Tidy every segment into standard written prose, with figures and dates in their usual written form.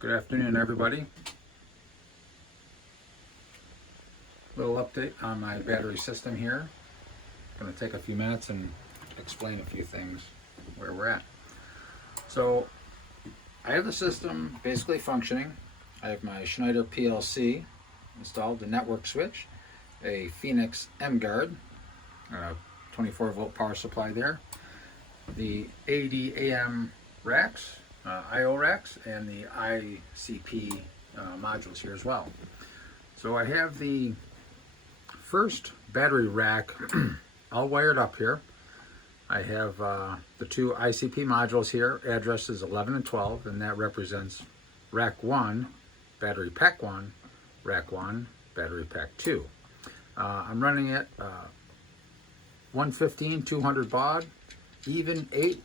Good afternoon, everybody. Little update on my battery system here. Going to take a few minutes and explain a few things where we're at. So I have the system basically functioning. I have my Schneider PLC installed, the network switch, a Phoenix M-Guard, 24 volt power supply there, the AD/AM racks, IO racks, and the ICP modules here as well. So I have the first battery rack all wired up here. I have the two ICP modules here, addresses 11 and 12, and that represents rack 1, battery pack 1, rack 1, battery pack 2. I'm running it 115, 200 baud, even 8,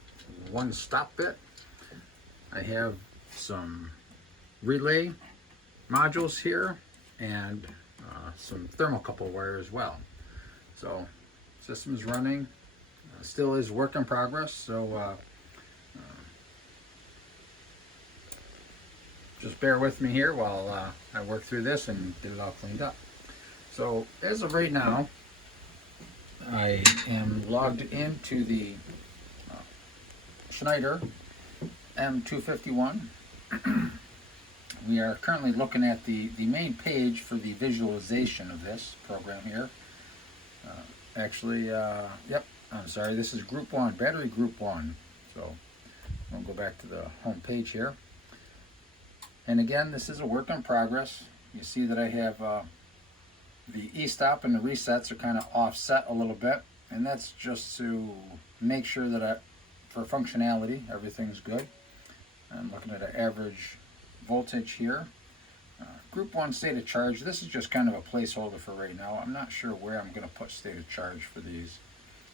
1 stop bit. I have some relay modules here and some thermocouple wire as well. So system is running, still is work in progress, so just bear with me here while I work through this and get it all cleaned up. So as of right now, I am logged into the Schneider M251. We are currently looking at the main page for the visualization of this program here. Yep, I'm sorry, this is Group 1, Battery Group 1. So we'll go back to the home page here. And again, this is a work in progress. You see that I have the e-stop and the resets are kind of offset a little bit, and that's just to make sure that for functionality, everything's good. I'm looking at an average voltage here. Group 1 state of charge, this is just kind of a placeholder for right now. I'm not sure where I'm going to put state of charge for these.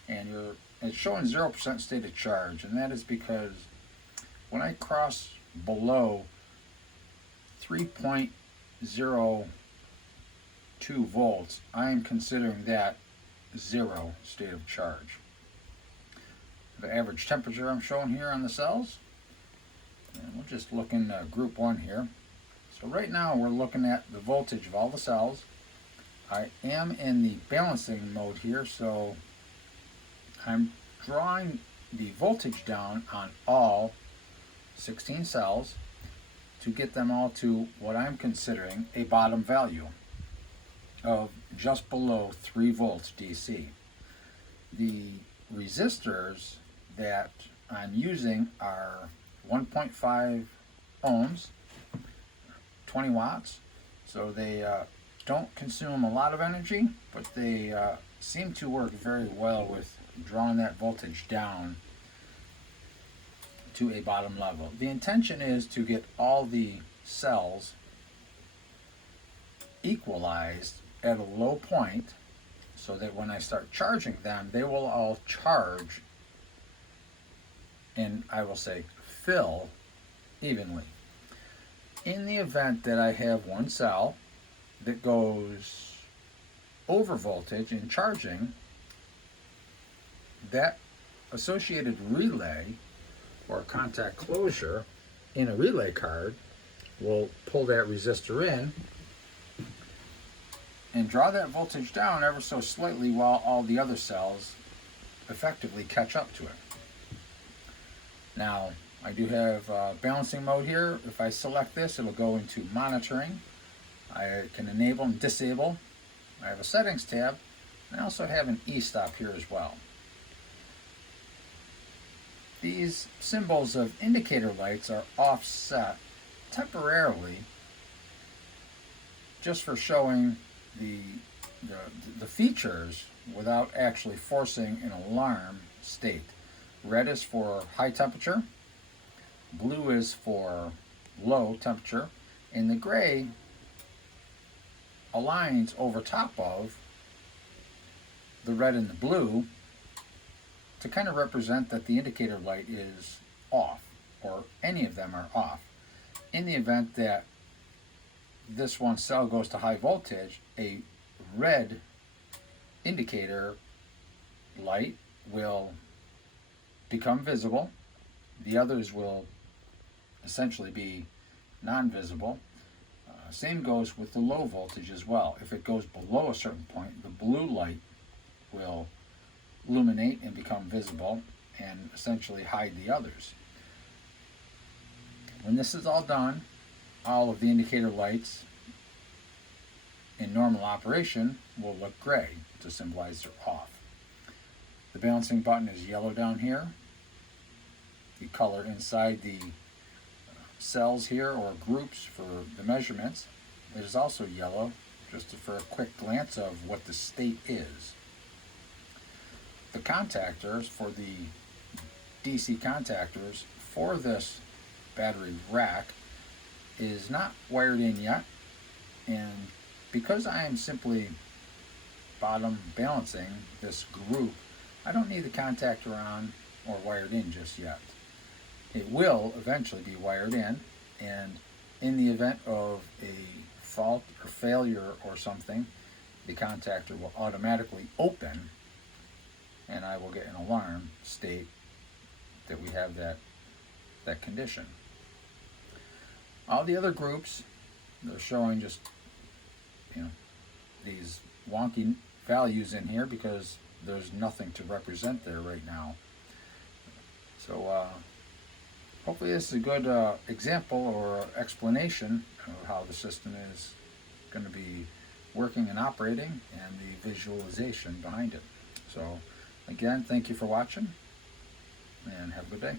And it's showing 0% state of charge, and that is because when I cross below 3.02 volts, I am considering that 0 state of charge. The average temperature I'm showing here on the cells, and we'll just look in Group 1 here. So right now we're looking at the voltage of all the cells. I am in the balancing mode here, so I'm drawing the voltage down on all 16 cells to get them all to what I'm considering a bottom value of just below 3 volts DC. The resistors that I'm using are 1.5 ohms, 20 watts, so they don't consume a lot of energy, but they seem to work very well with drawing that voltage down to a bottom level. The intention is to get all the cells equalized at a low point so that when I start charging them, they will all charge and I will say fill evenly. In the event that I have one cell that goes over voltage in charging, that associated relay or contact closure in a relay card will pull that resistor in and draw that voltage down ever so slightly while all the other cells effectively catch up to it. Now, I do have balancing mode here. If I select this, it'll go into monitoring. I can enable and disable. I have a settings tab, and I also have an e-stop here as well. These symbols of indicator lights are offset temporarily just for showing the features without actually forcing an alarm state. Red is for high temperature, blue is for low temperature, and the gray aligns over top of the red and the blue to kind of represent that the indicator light is off, or any of them are off. In the event that this one cell goes to high voltage, a red indicator light will become visible. The others will essentially be non-visible. Same goes with the low voltage as well. If it goes below a certain point, the blue light will illuminate and become visible and essentially hide the others. When this is all done, all of the indicator lights in normal operation will look gray to symbolize they're off. The balancing button is yellow down here. The color inside the cells here, or groups for the measurements, is also yellow, just for a quick glance of what the state is. The contactors for the DC contactors for this battery rack is not wired in yet, and because I am simply bottom balancing this group, I don't need the contactor on or wired in just yet. It will eventually be wired in, and in the event of a fault or failure or something, the contactor will automatically open, and I will get an alarm state that we have that condition. All the other groups, they're showing just, these wonky values in here because there's nothing to represent there right now. So hopefully this is a good example or explanation of how the system is going to be working and operating, and the visualization behind it. So again, thank you for watching, and have a good day.